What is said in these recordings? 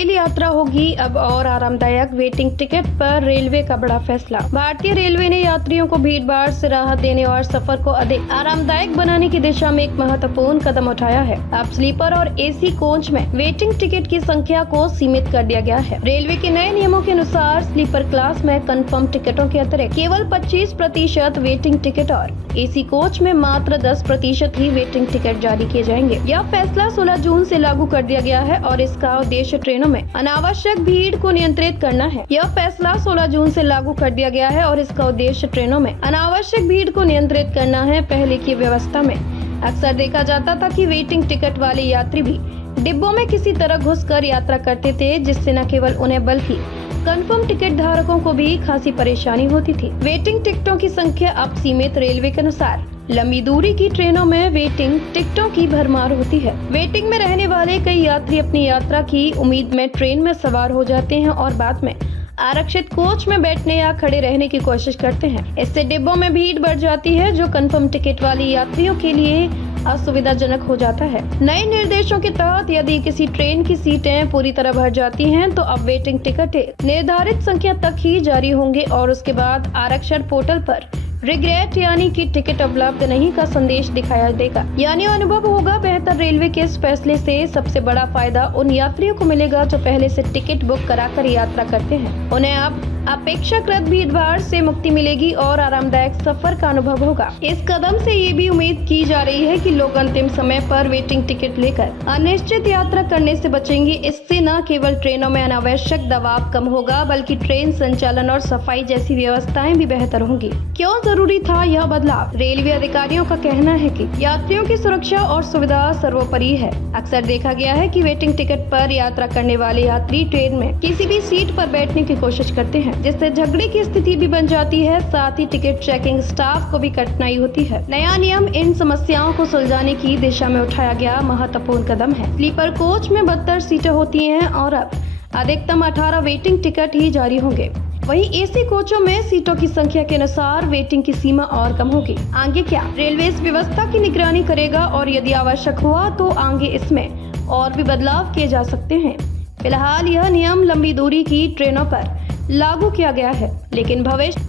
Rail यात्रा होगी अब और आरामदायक। वेटिंग टिकट पर रेलवे का बड़ा फैसला। भारतीय रेलवे ने यात्रियों को भीड़-भाड़ से राहत देने और सफर को अधिक आरामदायक बनाने की दिशा में एक महत्वपूर्ण कदम उठाया है। अब स्लीपर और एसी कोच में वेटिंग टिकट की संख्या को सीमित कर दिया गया है। रेलवे के नए नियमों के अनुसार स्लीपर क्लास में कंफर्म टिकटों के अतिरिक्त केवल 25% वेटिंग टिकट और एसी कोच में मात्र 10% ही वेटिंग टिकट जारी किए जाएंगे। यह फैसला 16 जून से लागू कर दिया गया है और इसका उद्देश्य ट्रेनों में अनावश्यक भीड़ को नियंत्रित करना है। यह फैसला 16 जून से लागू कर दिया गया है और इसका उद्देश्य ट्रेनों में अनावश्यक भीड़ को नियंत्रित करना है। पहले की व्यवस्था में अक्सर देखा जाता था कि वेटिंग टिकट वाले यात्री भी डिब्बों में किसी तरह घुसकर यात्रा करते थे, जिससे न केवल उन्हें बल्कि कंफर्म टिकट धारकों को भी खासी परेशानी होती थी। वेटिंग टिकटों की संख्या अब सीमित। रेलवे के अनुसार लंबी दूरी की ट्रेनों में वेटिंग टिकटों की भरमार होती है। वेटिंग में रहने वाले कई यात्री अपनी यात्रा की उम्मीद में ट्रेन में सवार हो जाते हैं और बाद में आरक्षित कोच में बैठने या खड़े रहने की कोशिश करते हैं। इससे डिब्बों में भीड़ बढ़ जाती है, जो कंफर्म टिकट वाले यात्रियों के लिए असुविधाजनक हो जाता है। नए निर्देशों के तहत यदि किसी ट्रेन की सीटें पूरी तरह भर जाती हैं, तो अब वेटिंग टिकटें निर्धारित संख्या तक ही जारी होंगे और उसके बाद आरक्षण पोर्टल पर रिग्रेट यानी कि टिकट उपलब्ध नहीं का संदेश दिखाया देगा। यानी अनुभव होगा बेहतर। रेलवे के इस फैसले से सबसे बड़ा फायदा उन यात्रियों को मिलेगा जो पहले से टिकट बुक कराकर यात्रा करते हैं। उन्हें अब अपेक्षाकृत भीड़-भाड़ से मुक्ति मिलेगी और आरामदायक सफर का अनुभव होगा। इस कदम से ये भी उम्मीद की जा रही है कि लोग अंतिम समय पर वेटिंग टिकट लेकर अनिश्चित यात्रा करने से बचेंगे। इससे न केवल ट्रेनों में अनावश्यक दबाव कम होगा, बल्कि ट्रेन संचालन और सफाई जैसी व्यवस्थाएं भी बेहतर होंगी। क्यों जरूरी था यह बदलाव? रेलवे अधिकारियों का कहना है कि यात्रियों की सुरक्षा और सुविधा सर्वोपरि है। अक्सर देखा गया है कि वेटिंग टिकट पर यात्रा करने वाले यात्री ट्रेन में किसी भी सीट पर बैठने की कोशिश करते हैं, जिससे झगड़े की स्थिति भी बन जाती है। साथ ही टिकट चेकिंग स्टाफ को भी कठिनाई होती है। नया नियम इन समस्याओं को सुलझाने की दिशा में उठाया गया महत्वपूर्ण कदम है। स्लीपर कोच में 72 सीटें होती हैं और अब अधिकतम 18 वेटिंग टिकट ही जारी होंगे। वहीं एसी कोचों में सीटों की संख्या के अनुसार वेटिंग की सीमा और कम होगी। आगे क्या? रेलवे इस व्यवस्था की निगरानी करेगा और यदि आवश्यक हुआ तो आगे इसमें और भी बदलाव किए जा सकते हैं। फिलहाल यह नियम लंबी दूरी की ट्रेनों पर लागू किया गया है,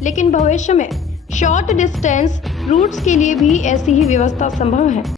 लेकिन भविष्य में शॉर्ट डिस्टेंस रूट्स के लिए भी ऐसी ही व्यवस्था संभव है।